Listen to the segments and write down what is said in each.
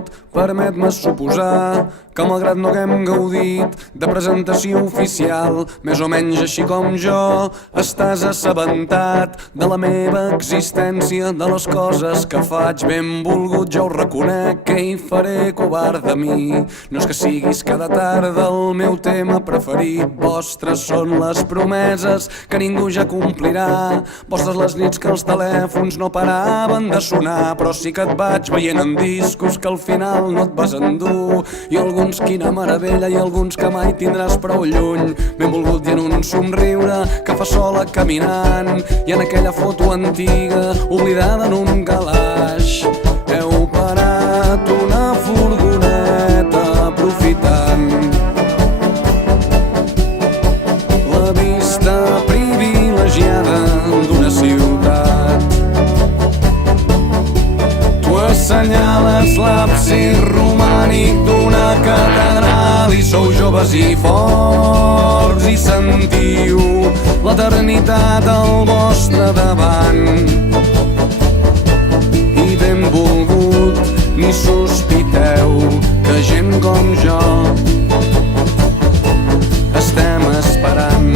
tot, permet-me suposar que malgrat no haguem gaudit de presentació oficial, més o menys així com jo, estàs assabentat de la meva existència, de les coses que faig. Benvolgut, ja ho reconec, què hi faré, covard de mi? No és que siguis cada tarda el meu tema preferit. Vostres són les promeses que ningú ja complirà, vostres les nits que els telèfons no paraven de sonar. Però sí que et vaig veient en discos que al final no et vas endur, i alguns quina meravella i alguns que mai tindràs prou lluny. Benvolgut, i en un somriure que fa sola caminant, i en aquella foto antiga oblidada en un calaix heu parat una furgoneta aprofitant la vista privilegiada d'una ciutat. Tu assenyales l'absis romànic d'una catedral i sou joves i forts i sentiu l'eternitat al vostre davant. I benvolgut, ni sospiteu que gent com jo estem esperant.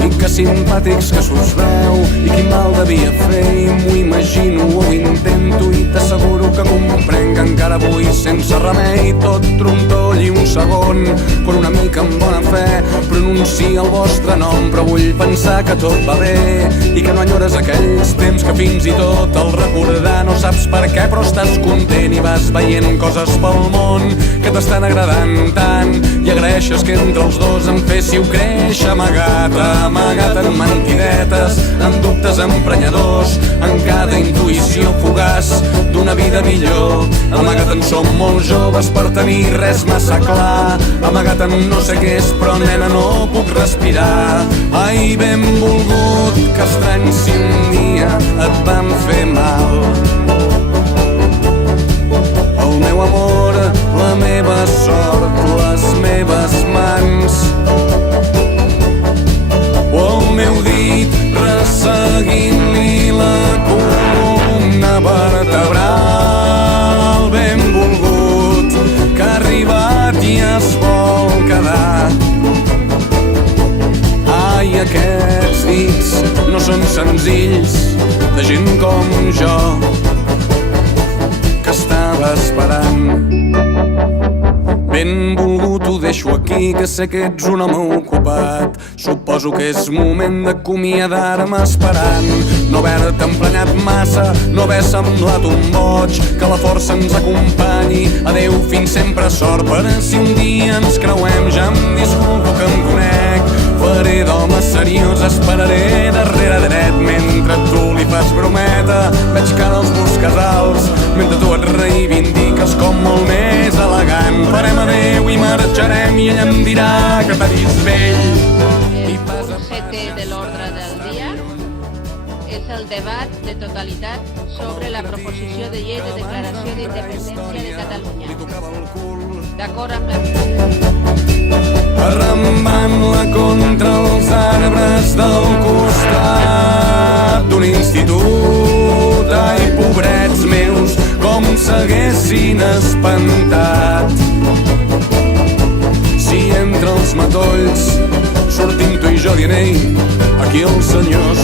I que simpàtics que s'us veu, i quin mal devia fer, i m'ho imagino, ho intento, i t'asseguro que comprenc que encara avui sense remei tot trontoll i un segon, quan una mica amb bona fe pronuncia el vostre nom. Però vull pensar que tot va bé i que no enyores aquells temps que fins i tot al recordar no saps per què, però estàs content i vas veient coses pel món que t'estan agradant tant, i agraeixes que entre els dos em féssiu créixer amagat en mentidetes, en dubtes emprenyadors, en cada intuïció fugaç d'una vida millor. Amagat en som molt joves per tenir res massa clar, amagat en no sé què és, però nena no puc respirar. Ai, benvolgut, que estrany si un dia et van fer mal. El meu amor, la meva sort, les meves mans, o el meu dit resseguint-li la columna vertebral. Benvolgut, que ha arribat i es vol quedar. Ai, aquests dits no són senzills, de gent com jo que estava esperant. Benvolgut, ho deixo aquí, que sé que ets un home ocupat. Suposo que és moment d'acomiadar-me esperant no haver-te emprenyat massa, no haver semblat un boig, que la força ens acompanyi. Adeu, fins sempre, sort per si un dia ens creuem. Ja em disculpo que em conec, faré d'home seriós, esperaré darrere dret mentre tu li fas brometa. Veig que ara els busques alts mentre tu et reivindiques com molt més elegant. Farem adeu i marxarem i ella em dirà que t'ha vist vell. El punt 7 de l'ordre del dia és el debat de totalitat sobre la proposició de llei de declaració d'independència de Catalunya. D'acord amb la... Arrambant-la contra els arbres del costat d'un institut. Ai, pobrets meus, com s'haguessin espantat si entre els matolls sortim tu i jo dient: ei, aquí els senyors